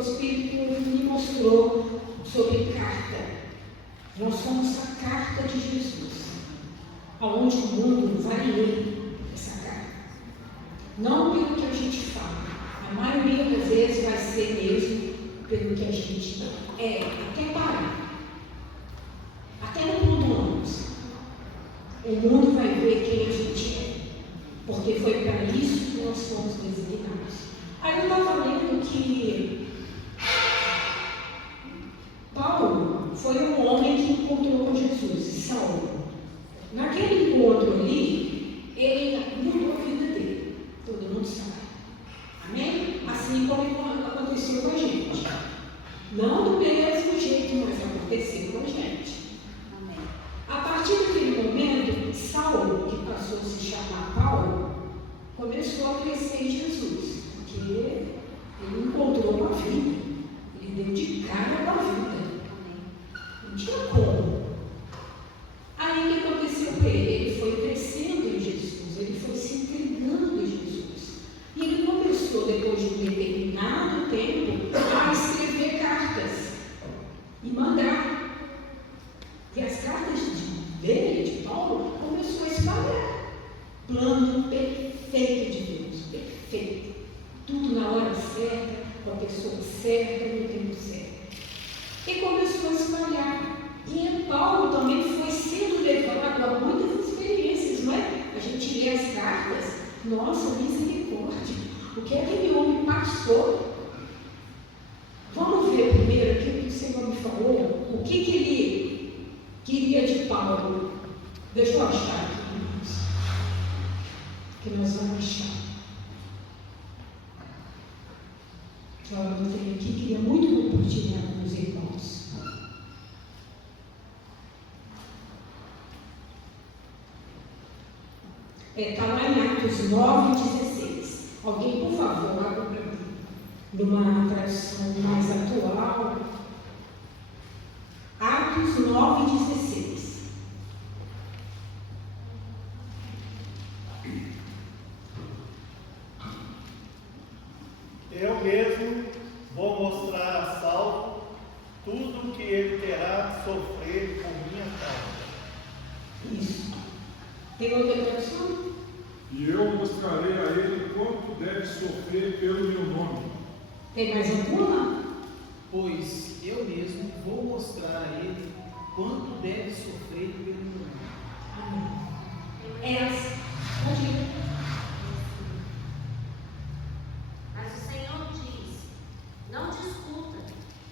o Espírito me mostrou sobre carta. Nós somos a carta de Jesus, aonde o mundo vai ler essa carta. Não pelo que a gente fala, a maioria das vezes vai ser mesmo pelo que a gente é, até parar. Até no mundo o mundo vai ver quem a gente é, porque foi para isso que nós fomos designados. Aí eu estava lendo que Paulo foi um homem que encontrou com Jesus, e Saulo. Naquele encontro ali, ele mudou a vida dele, todo mundo sabe. Amém? Assim como aconteceu com a gente. Não do mesmo jeito, mas aconteceu com a gente. A partir daquele momento, Saulo, que passou a se chamar Paulo, começou a crescer em Jesus, porque ele encontrou uma vida, ele deu de cara com a vida, não tinha como. Aí o que aconteceu com ele? Ele foi crescendo em Jesus, ele foi se entregando em Jesus, e ele começou, depois de um determinado tempo, a escrever cartas e mandar. E as cartas dele, de Paulo, começou a espalhar. Plano perfeito de Deus, perfeito. Tudo na hora certa, com a pessoa certa, no tempo certo. E começou a espalhar. E Paulo também foi sendo levado a muitas experiências, não é? A gente lê as cartas, nossa, misericórdia. O que aquele homem passou? Vamos ver primeiro aqui o que o Senhor me falou, o que ele queria de Paulo. Deixa eu achar aqui, irmãos, que nós vamos achar. Olha, eu tenho aqui, queria muito compartilhar com os irmãos. Está lá em Atos 9:16. Alguém, por favor, abra para mim. Numa tradução mais atual. Atos 9:16. Eu mesmo vou mostrar a Saulo tudo o que ele terá de sofrer por minha causa. Isso. Tem outra tradução? E eu mostrarei a ele quanto deve sofrer pelo meu nome. Tem mais alguma? Pois eu mesmo vou mostrar a ele quanto deve sofrer pelo meu nome. Amém. Essa. Pode ir. Mas o Senhor diz: não discuta,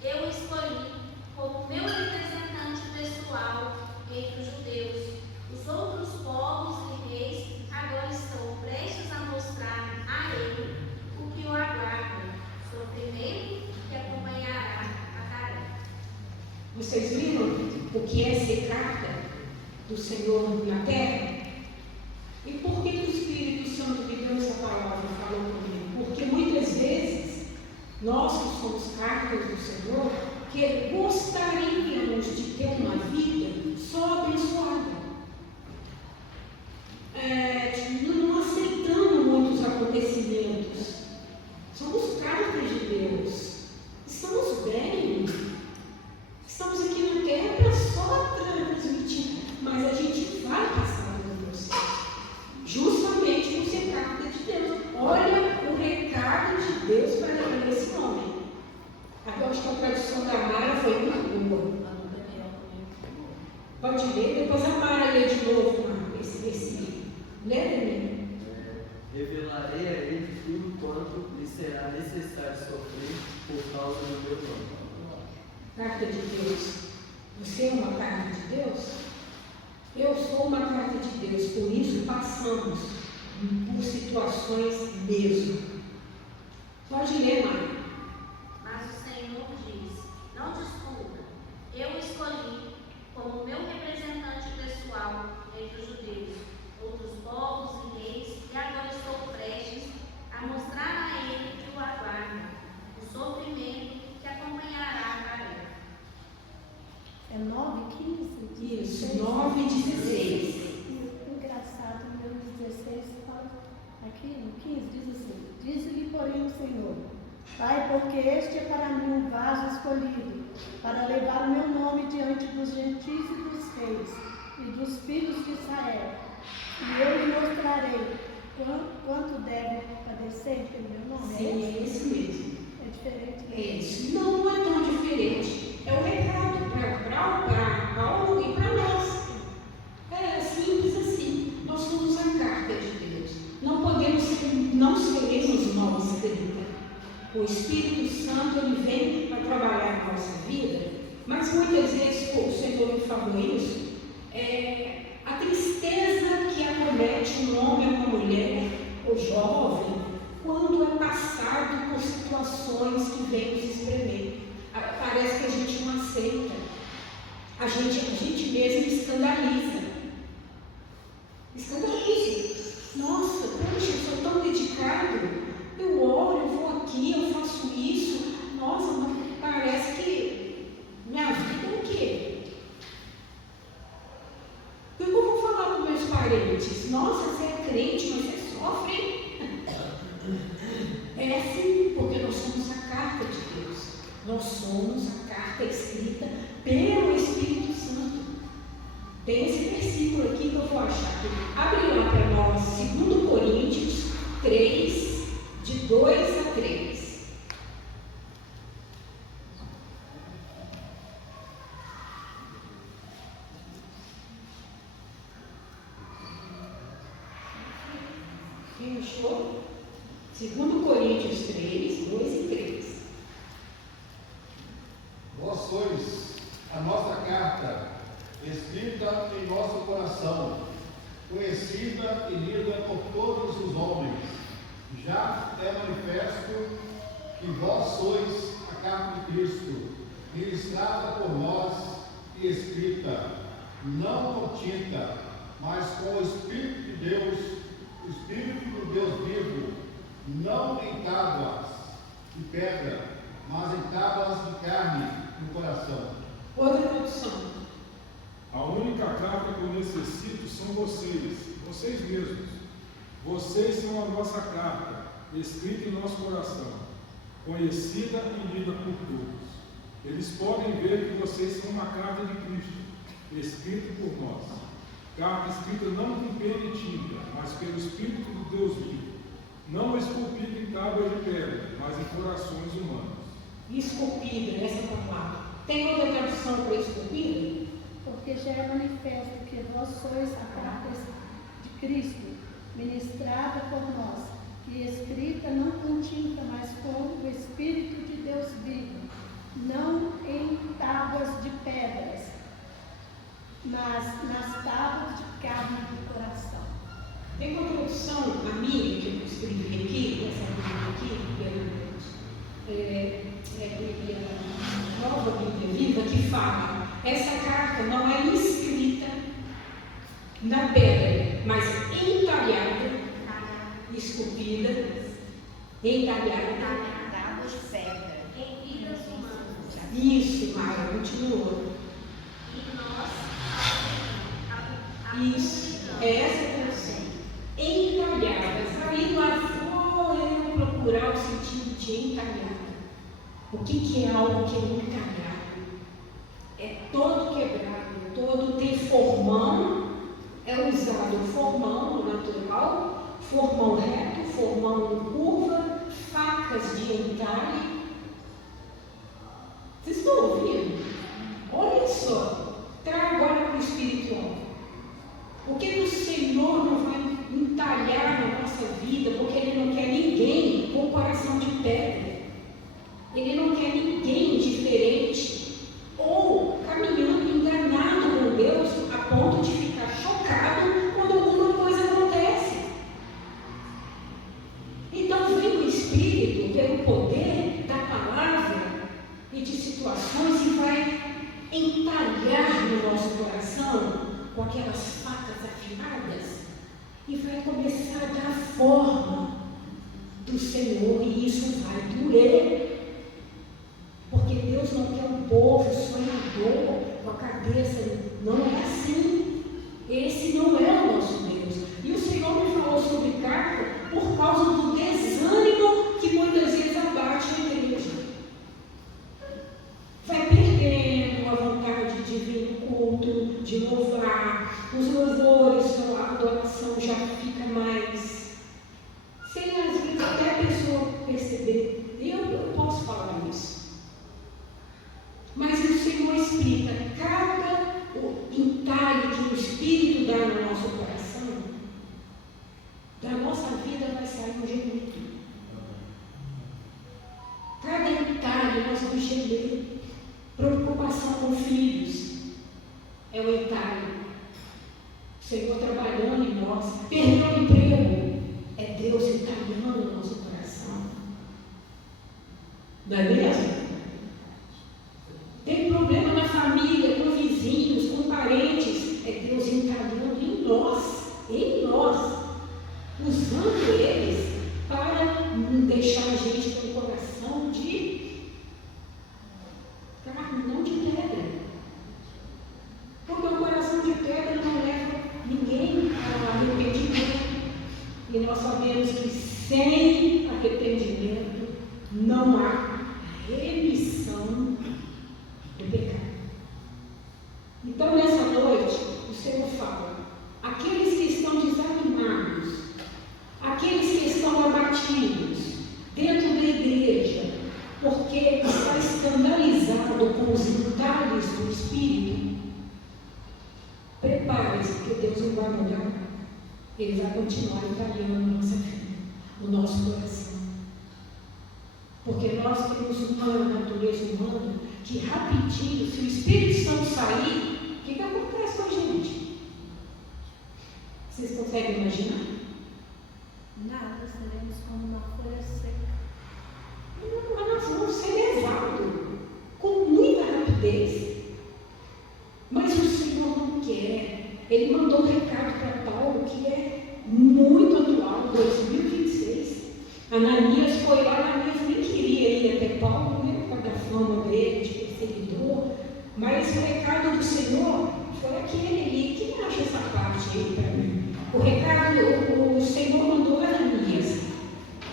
eu escolhi como meu representante pessoal entre os judeus. Os outros povos e reis agora estão prestes a mostrar a ele o que o aguarda, sofrimento que acompanhará a tarefa. Vocês viram o que é ser carta do Senhor na terra? E por que o Espírito Santo me deu essa palavra e falou comigo? Porque muitas vezes, nós que somos cartas do Senhor, que gostaríamos de ter uma vida só abençoada. Não aceitando muitos acontecimentos. Somos cartas de Deus. Estamos bem. Estamos aqui na terra para só transmitir. Mas a gente vai passar pelo processo. Justamente por ser carta de Deus. Olha o recado de Deus para esse homem. Agora acho que a tradução da Mara foi muito boa. Pode ler, depois a Mara lê de novo esse versículo. Lê, Daniel. Revelarei a ele tudo quanto lhe será necessário sofrer por causa do meu nome. Carta de Deus. Você é uma carta de Deus? Eu sou uma carta de Deus, por isso passamos por situações mesmo. Pode ler, Mara. Mas o Senhor diz: não discuta, eu escolhi como meu representante pessoal entre os judeus, outros povos e reis, e agora estou prestes a mostrar a ele que o aguarda, o sofrimento que acompanhará a tarefa. É 9:15? Isso, 9:16. Engraçado, no 16 fala, aqui no 15 diz assim: diz-lhe, porém, o Senhor, Pai, porque este é para mim um vaso escolhido, para levar o meu nome diante dos gentis e dos reis, e dos filhos de Israel. E eu lhe mostrarei quanto deve padecer pelo meu nome. Sim, é esse mesmo. É diferente. É isso. Não é tão diferente. É um recado para Paulo e para nós. É simples assim. Nós somos a carta de Deus. Não seremos mal escrita. O Espírito Santo ele vem para trabalhar na nossa vida, mas muitas vezes, o Senhor me falou isso, a tristeza que acomete um homem ou uma mulher, ou jovem, quando é passado por situações que vêm nos espremer. Parece que a gente não aceita. A gente mesmo escandaliza. Nossa, poxa, eu sou tão dedicado. Eu oro, eu vou aqui, eu faço isso. Nossa, mas parece que minha vida é o quê? O que eu vou falar com meus parentes? Nossa, você é crente, mas você sofre. É assim, porque nós somos a carta de Deus. Nós somos a carta escrita pelo Espírito Santo. Tem esse versículo aqui que eu vou achar aqui. Abre lá para nós, 2 Coríntios 3, de 2 a 3. Fechou? 2 Coríntios 3, 2 e 3. Vós sois a nossa carta, escrita em nosso coração, conhecida e lida por todos os homens. Já é manifesto que vós sois a carta de Cristo, ministrada por nós e escrita, não com tinta, mas com o Espírito de Deus, o Espírito do Deus vivo, não em tábuas de pedra, mas em tábuas de carne no coração. Outra tradução. A única carta que eu necessito são vocês mesmos. Vocês são a nossa carta, escrita em nosso coração, conhecida e lida por todos. Eles podem ver que vocês são uma carta de Cristo, escrita por nós. Carta escrita não com pena e tinta, mas pelo Espírito do Deus vivo, não esculpida em tábuas de pedra, mas em corações humanos. Esculpida, essa palavra. Tem outra tradução para esculpida? Porque já é manifesto que vós sois a carta de Cristo, ministrada por nós, e escrita não com tinta, mas com o Espírito de Deus vivo, não em tábuas de pedras, mas nas tábuas de carne do coração. Tem uma tradução, a minha, que eu escrevi aqui, essa Bíblia aqui, a nova Bíblia Viva, que fala: essa carta não é escrita na pedra, mas entalhada, esculpida, entalhada. Tábuas de pedra. Em vidas humanas. Isso, Mara, continuou. E nós, Isso, é essa tradução. Entalhadas. Aí lá vou eu procurar o sentido de entalhada. O que é algo que é entalhado? É todo quebrado, todo tem formão, é usado formão natural, formão reto, formão curva, facas de entalhe. Vocês estão ouvindo? Olha só, traga agora para o espiritual. O que o Senhor não vai entalhar na nossa vida, porque Ele não quer ninguém com coração de pedra. Ele não quer ninguém diferente ou caminhando enganado com Deus a ponto de ficar chocado quando alguma coisa acontece. Então vem o Espírito pelo poder da palavra e de situações e vai entalhar no nosso coração com aquelas facas afiadas e vai começar a dar forma do Senhor, e isso vai doer. Porque Deus não quer um povo sonhador com a cabeça, não é assim. Esse não é o nosso Deus. E o Senhor me falou sobre carta por causa do desânimo que muitas vezes abate perceber. Eu posso falar isso. Mas o Senhor explica cada entalhe que o Espírito dá no nosso coração, da nossa vida vai sair um gemudo. Cada entalhe nós vamos gemer. Preocupação com filhos é o entalhe. O Senhor trabalhando em nós. Perder o emprego é Deus entalhando no nosso coração. Não é mesmo? Tem problema na família, com vizinhos, com parentes, é Deus entalhando em nós, usando eles para não deixar a gente com o coração de carne, não de pedra. Porque o coração de pedra não leva ninguém ao arrependimento. E nós sabemos que sem arrependimento não há remissão do pecado. Então, nessa noite, o Senhor fala: aqueles que estão desanimados, aqueles que estão abatidos dentro da igreja, porque está escandalizado com os entalhes do Espírito, prepare-se, que Deus não vai mudar. Ele vai continuar entalhando a nossa vida, o nosso coração. Porque nós temos uma natureza humana que rapidinho, se o Espírito Santo sair, o que acontece com a gente? Vocês conseguem imaginar? Nada, seremos como uma folha seca. Nós vamos ser levados com muita rapidez. Mas o Senhor não quer. Ele mandou um recado para Paulo que é muito atual, 2026. Ananias foi lá, Ananias nem queria ir até Paulo, né, por causa da fama dele, de perseguidor. Mas o recado do Senhor foi aquele ali. Quem acha essa parte aí para mim? O recado, o Senhor mandou Ananias.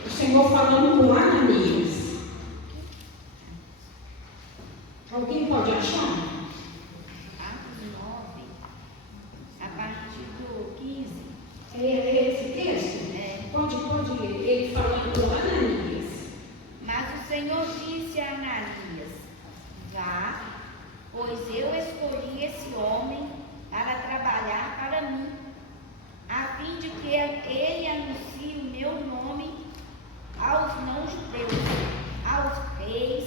O Senhor falando com Ananias. Alguém pode achar? Atos 9, a partir do 15. É esse texto? Pode ler. Ele falando com Ananias. Mas o Senhor disse a Ananias: vá, pois eu escolhi esse homem para trabalhar para mim, a fim de que ele anuncie o meu nome aos não-judeus, aos reis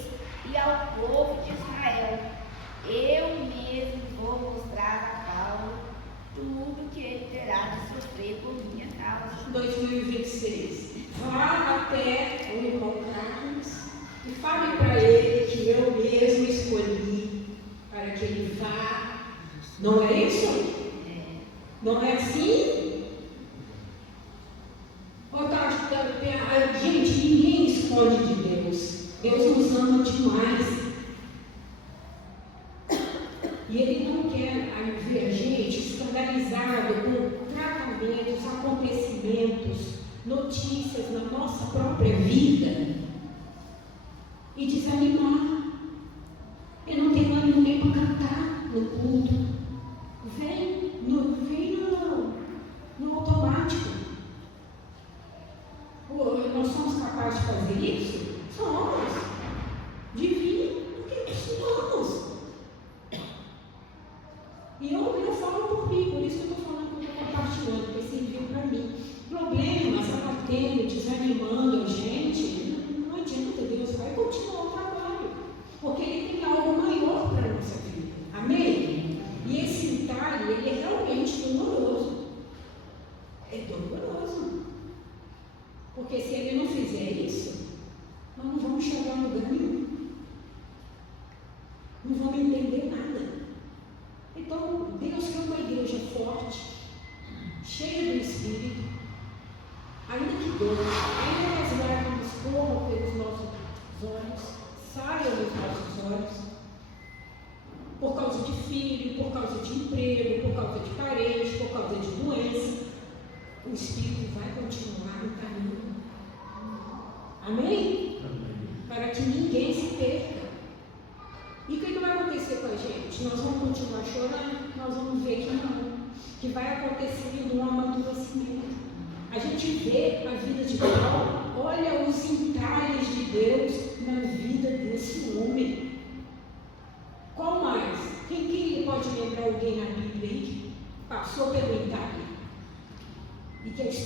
e ao povo de Israel. Eu mesmo vou mostrar a Paulo tudo que ele terá de sofrer por minha causa. 2026. Vá até o irmão Carlos e fale para ele que eu mesmo escolhi para que ele vá. Não é isso? Não é assim? Gente, ninguém esconde de Deus. Deus nos ama demais. E Ele não quer ver a gente escandalizado com tratamentos, acontecimentos, notícias na nossa própria vida e desanimar. Eu não tenho ânimo nem para cantar no culto. Vem no automático. Nós somos capazes de fazer isso? Somos. De vir, porque somos. E eu falo por mim, por isso que eu estou falando que eu estou compartilhando, porque serviu para mim. Problemas abatendo, desanimando a gente, não adianta, Deus vai continuar o trabalho, porque Ele tem algo maior para a nossa vida. Amém? E esse entalhe, ele é realmente doloroso. É doloroso. Porque se Ele não fizer isso, nós não vamos chegar a lugar nenhum. Não vamos entender nada. Então, Deus quer uma igreja forte, cheia do Espírito, ainda que doa, ainda que as lágrimas corram pelos nossos olhos, saiam dos nossos olhos, por causa de filho, por causa de emprego, por causa de parente, por causa de doença, o Espírito vai continuar no caminho. Amém? Para que ninguém se perca. E o que vai acontecer com a gente? Nós vamos continuar chorando, nós vamos ver que não, que vai acontecendo um amadurecimento. A gente vê a vida de Paulo, olha os entalhes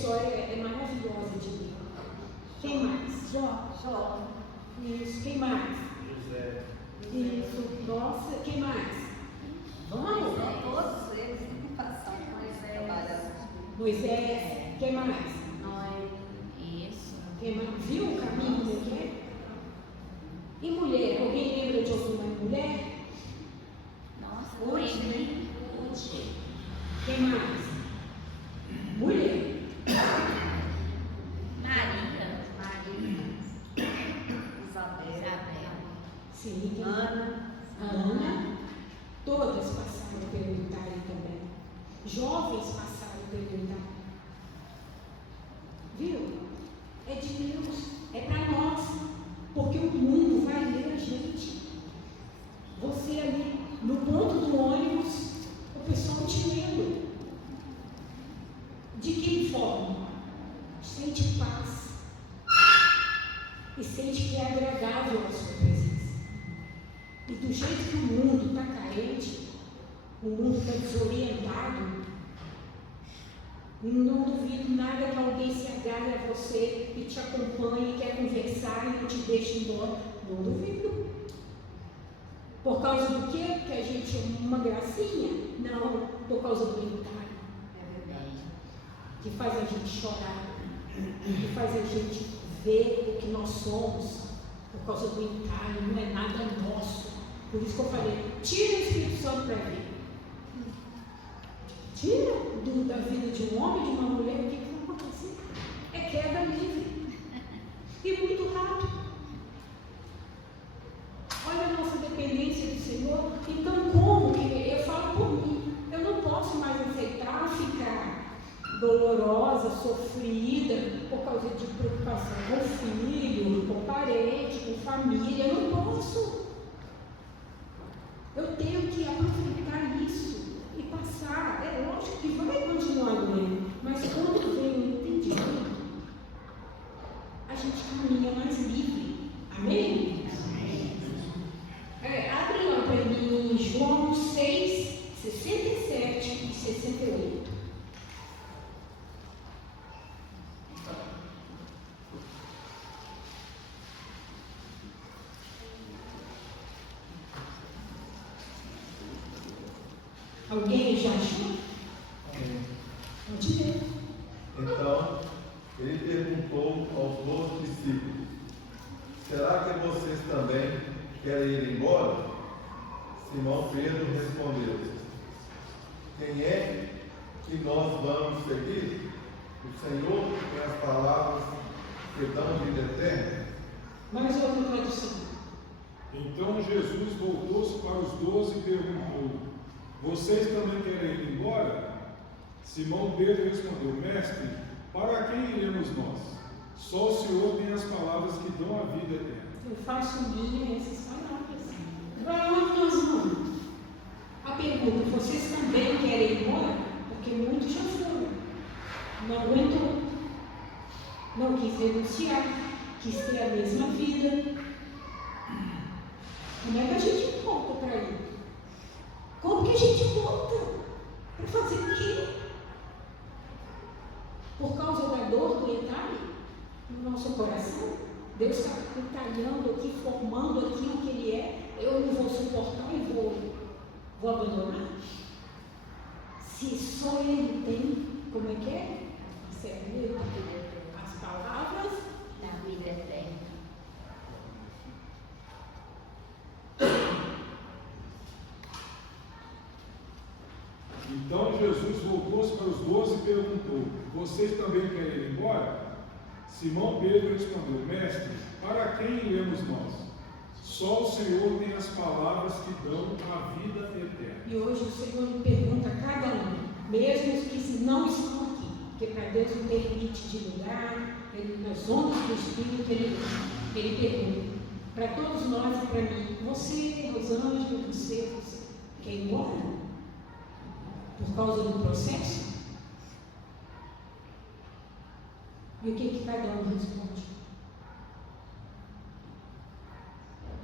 história é maravilhosa de ler. Quem mais? Jó. Isso, quem mais? José. Isso, nossa, quem mais? Vamos? Todos eles passaram Moisés, quem mais? Isso. Quem mais? Viu o caminho como é? E mulher? Alguém lembra de alguma mulher? Nossa, Ruth. Ruth. Quem mais? Mulher. Maria. Isabel. Sim. quem- Ana. Ana. Todas passaram pelo Itália também. Jovens passaram pelo Itália. Viu? É de Deus. É para nós. Porque o mundo vai ler a gente. Você ali no ponto do ônibus, o pessoal te lendo. De que forma? Sente paz. E sente que é agradável a sua presença. E do jeito que o mundo está carente, o mundo está desorientado, não duvido nada que alguém se agarre a você e te acompanhe, quer conversar e não te deixe embora. Não duvido. Por causa do quê? Porque a gente é uma gracinha? Não, por causa do encargo. É verdade. Que faz a gente chorar, que faz a gente ver o que nós somos, por causa do encargo, não é nada nosso. Por isso que eu falei, tira o Espírito Santo para ver. Tira da vida de um homem, de uma mulher, o que vai acontecer? É queda livre. E muito rápido. Olha a nossa dependência do Senhor. Então, como que eu falo por mim? Eu não posso mais aceitar ficar dolorosa, sofrida, por causa de preocupação com o filho, com o parente, com família. Eu não posso. Eu tenho que aproveitar isso e passar. É lógico que vai continuar doendo, mas quando vem o entendimento, a gente caminha mais livre. Amém? Abre lá para mim João 6, 67 e 68. Alguém já achou? Pode ler. Então, ele perguntou aos 12 discípulos: será que vocês também querem ir embora? Simão Pedro respondeu: quem é que nós vamos seguir? O Senhor tem as palavras que dão vida eterna. Mais outra tradução. Então Jesus voltou-se para os 12 e perguntou: vocês também querem ir embora? Simão Pedro respondeu: mestre, para quem iremos nós? Só o Senhor tem as palavras que dão a vida eterna. Eu faço minha essas palavras. Para onde nós vamos? A pergunta: vocês também querem ir embora? Porque muitos já foram. Não aguentou. Não quis renunciar. Quis ter a mesma vida. Como é que a gente volta para ir? Como que a gente volta? Para fazer o quê? Por causa da dor do entalhe no nosso coração? Deus está entalhando aqui, formando aquilo que Ele é. Eu não vou suportar e vou abandonar? Se só Ele tem, como é que é? As palavras Na vida eterna. Então Jesus voltou-se para os 12 e perguntou: vocês também querem ir embora? Simão Pedro respondeu: mestre, para quem iremos nós? Só o Senhor tem as palavras que dão a vida eterna. E hoje o Senhor me pergunta a cada um, mesmo os que não estão aqui, porque para Deus não tem limite de lugar, nas ondas do Espírito Ele pergunta para todos nós e para mim: você, Rosângela, você quer ir embora? Por causa do processo? E o que cada um responde?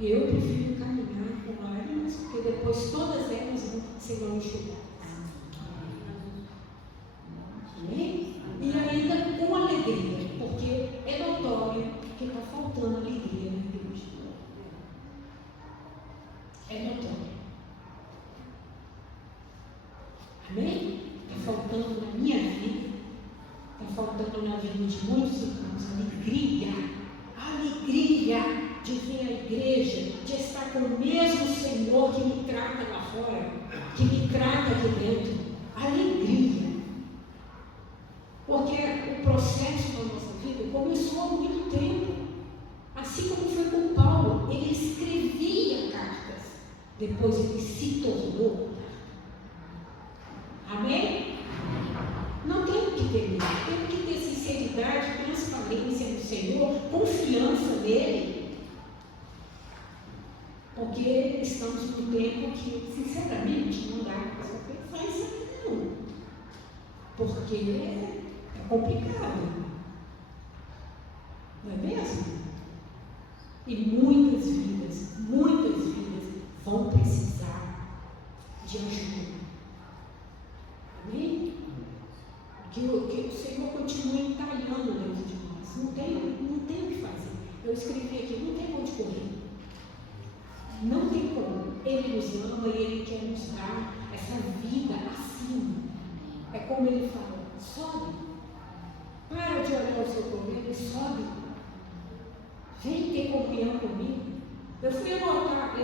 Eu prefiro caminhar com lágrimas, porque depois todas elas serão enxugadas. Amém? E ainda faltando na minha vida, está faltando na vida de muitos irmãos, alegria de ver a igreja, de estar com o mesmo Senhor que me trata lá fora, que me trata aqui dentro. Alegria. Porque o processo da nossa vida começou há muito tempo. Assim como foi com Paulo, ele escrevia cartas, depois ele se tornou. Amém? Não temos que ter medo, temos que ter sinceridade, transparência no Senhor, confiança nele. Porque estamos num tempo que, sinceramente, não dá para pensar isso aqui não. Porque é complicado. Não é mesmo? E muitas vidas vão precisar de ajuda. Amém? Que o Senhor continue entalhando dentro de nós. Não tem o que fazer. Eu escrevi aqui, não tem onde correr. Não tem como. Ele nos ama e Ele quer nos dar essa vida acima. É como Ele fala, sobe. Para de olhar o seu problema e sobe. Vem ter comunhão comigo. Eu fui anotar,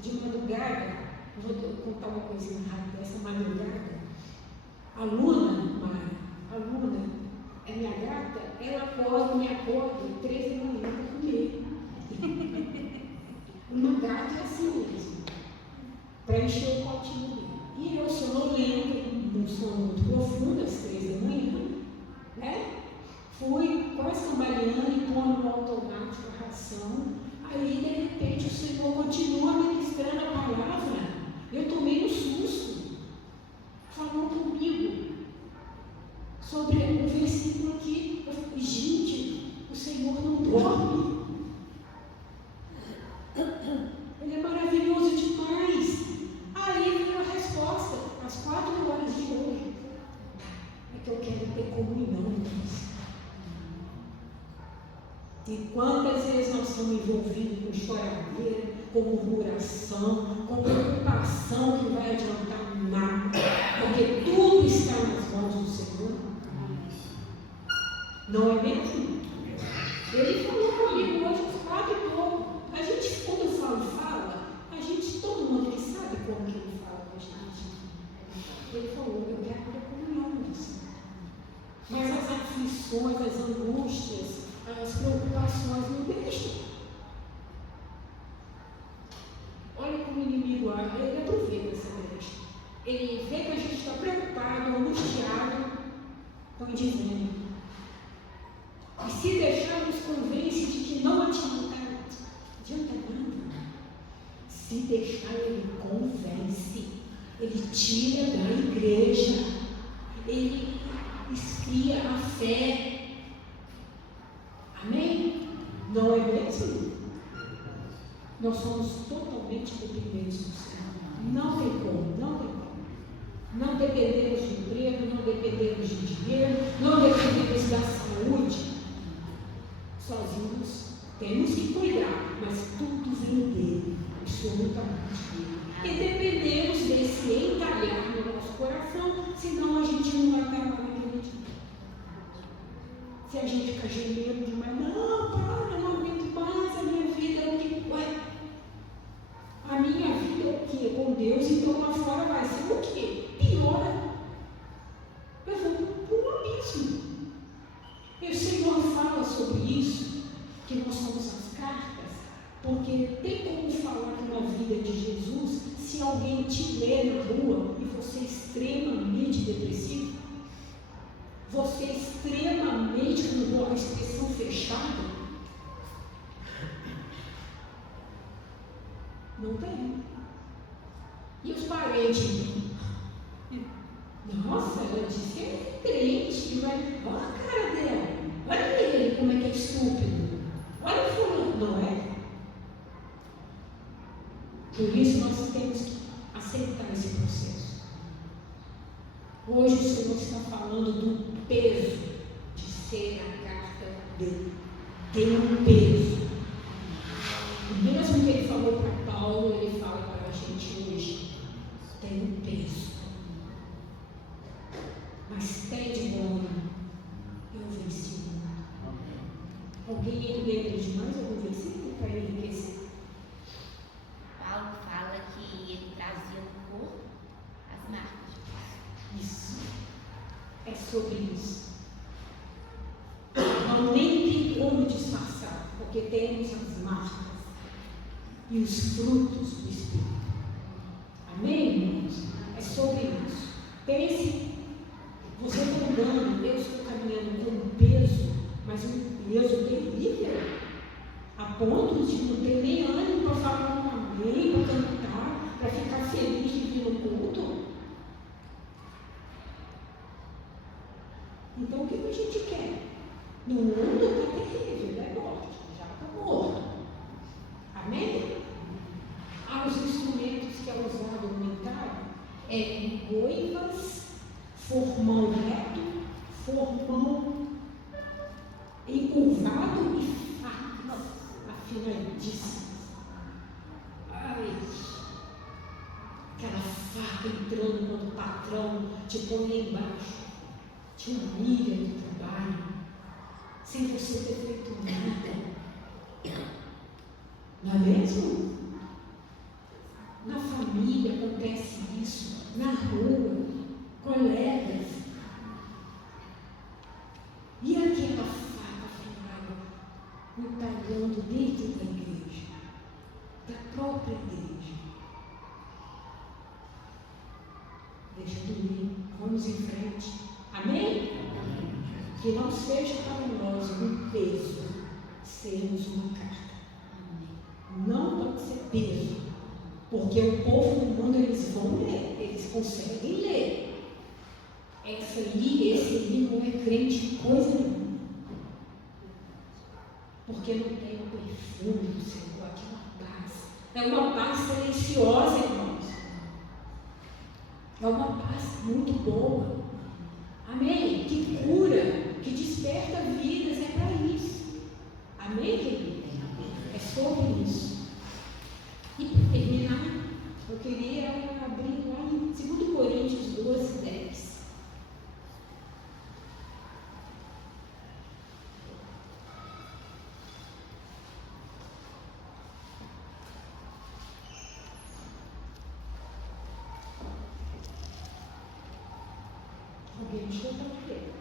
de madrugada, vou contar uma coisinha rápida, essa madrugada. A Luna é minha gata, ela me acorda 3 da manhã para comer. Uma gata é assim mesmo, para encher o potinho dele. E eu sonolenta, num sono muito profundo, às 3 da manhã, né? Fui quase cambaleando e pondo no automático a ração. Aí, de repente, o Senhor continua ministrando a palavra. Eu tomei um susto. Falou comigo sobre o versículo aqui. Eu falei, gente, o Senhor não dorme. Ele é maravilhoso demais. Aí veio a resposta, às 4 horas de hoje. É que eu quero ter comunhão com você. E quantas vezes nós estamos envolvidos com choradeira, com murmuração, com preocupação que não vai adiantar nada, porque tudo está nas mãos do Senhor. Não é mesmo? Ele falou comigo hoje às 4 e pouco. A gente, quando fala, a gente, todo mundo que sabe como que ele fala com a gente. Ele falou, eu quero ter comunhão com você. Mas as aflições, as angústias, as preocupações não deixam. Olha como o inimigo age, ele aproveita essa brecha. Ele vê que a gente está preocupado, angustiado, põe dizendo. E se deixar, nos convence de que não adianta nada. Se deixar, ele convence. Ele tira da igreja. Ele esfria a fé. Amém? Não é mesmo? Nós somos totalmente dependentes do Senhor. Não tem como. Não dependemos de emprego, não dependemos de dinheiro, não dependemos da saúde. Sozinhos temos que cuidar, mas tudo vem dele, absolutamente dele. E dependemos desse entalhar no nosso coração, senão a gente não vai acabar naquele dia. Se a gente ficar gemendo demais, eu não aguento mais a minha vida, a minha vida é o quê? Com Deus, então lá fora vai ser o quê? Pior. Eu vou para um abismo. E o Senhor fala sobre isso, que nós somos as cartas, porque tem como falar que na vida de Jesus, se alguém te lê na rua e você é extremamente depressivo, você é extremamente com uma expressão fechada, não tem. E os parentes? Nossa, ela disse que é crente, mas olha a cara dela, olha ele como é que é estúpido, olha o fulano, não é? Por isso nós temos que aceitar esse processo. Hoje o Senhor está falando do peso de ser a carta dele. Tem um peso. O mesmo que ele falou para Paulo, ele fala para a gente hoje. Tem um peso. Alguém lembra de mais algum versículo para enriquecer? Paulo fala que ele trazia no corpo as marcas de Cristo. Isso. É sobre isso. Não nem tem como disfarçar, porque temos as marcas e os frutos do Espírito. Amém, irmãos? É sobre isso. Pense, você está andando, eu estou caminhando com um peso, mas um peso terrível, a ponto de não ter nem ânimo para falar com alguém, para cantar, para ficar feliz de vir no culto. Então o que a gente quer? No mundo está terrível, é morte, já está morto. Amém? Há os instrumentos que é usado no mental, goivas, formão reto, formão encurvado e facas afiladíssimas. Ai, aquela faca entrando quando o patrão te põe lá embaixo, te humilha no trabalho, sem você ter feito nada. Não é mesmo? Na família acontece isso, na rua, colegas. E aquela faca afilada entalhando dentro da igreja, da própria igreja. Deixa doer, vamos em frente. Amém? Que não seja para nós um peso sermos uma carta. Não pode ser peso, porque o povo do mundo eles vão ler, eles conseguem ler. Esse aí não é crente coisa nenhuma, porque não tem o perfume do Senhor, aquela paz. É uma paz silenciosa, irmãos. É uma paz muito boa. Amém? Que cura, que desperta vidas, é para isso. Amém, querido? É sobre isso. E para terminar, eu queria abrir lá em 2 Coríntios 12, 10. Alguém deixou para ver.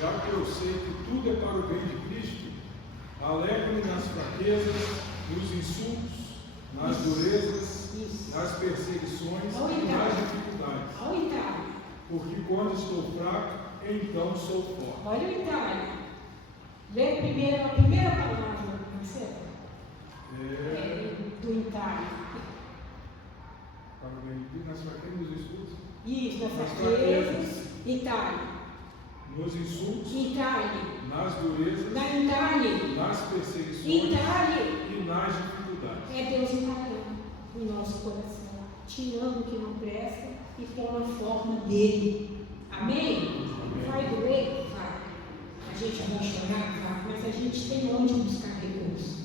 Já que eu sei que tudo é para o bem de Cristo, alegro-me nas fraquezas, nos insultos, nas durezas, nas perseguições e nas dificuldades. Olha o Itália. Porque quando estou fraco, então sou forte. Olha o Itália. Lê primeiro a primeira palavra, Marcelo. Do Itália. Para o bem de Cristo, nas fraquezas, nos insultos. Isso, nas fraquezas. Itália. Nos insultos, Itália. nas durezas, Na Itália. nas perseguições Itália. e nas dificuldades. É Deus encarando o nosso coração, tirando o que não presta e pondo a forma dele. Amém? Vai doer? Vai. A gente vai chorar? Vai. Mas a gente tem onde buscar recurso.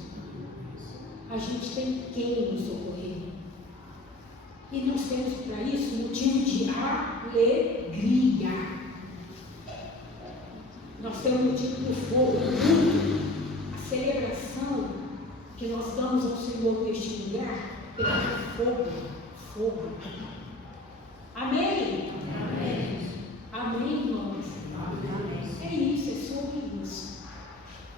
A gente tem quem nos socorrer. E nós temos para isso motivo de alegria. Nós temos motivo do fogo, a celebração que nós damos ao Senhor neste lugar é fogo. Amém? Amém. Amém, irmãos? É isso, é sobre isso.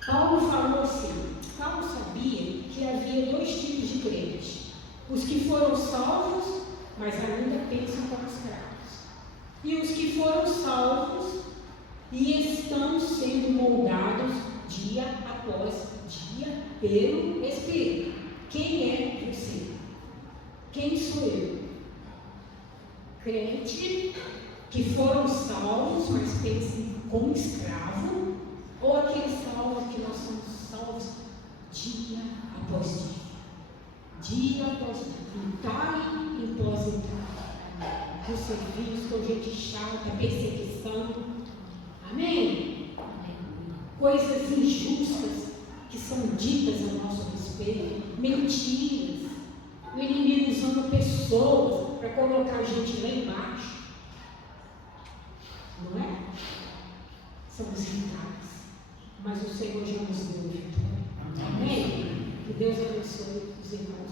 Paulo falou assim, Paulo sabia que havia 2 tipos de crentes. Os que foram salvos, mas ainda pensam como escravos. E os que foram salvos e estão sendo moldados dia após dia pelo Espírito. Quem é você? Quem sou eu? Crente que foram salvos, mas pensam como escravo, ou aqueles salvos que nós somos salvos dia após dia? Dia após dia, entrarem após entrar, com serviço, com gente chata, perseguição. Amém? Coisas injustas que são ditas a nosso respeito, mentiras, o inimigo usando pessoas para colocar a gente lá embaixo. Não é? São os sinais mas o Senhor já nos deu vitória. Amém? Que Deus abençoe os irmãos.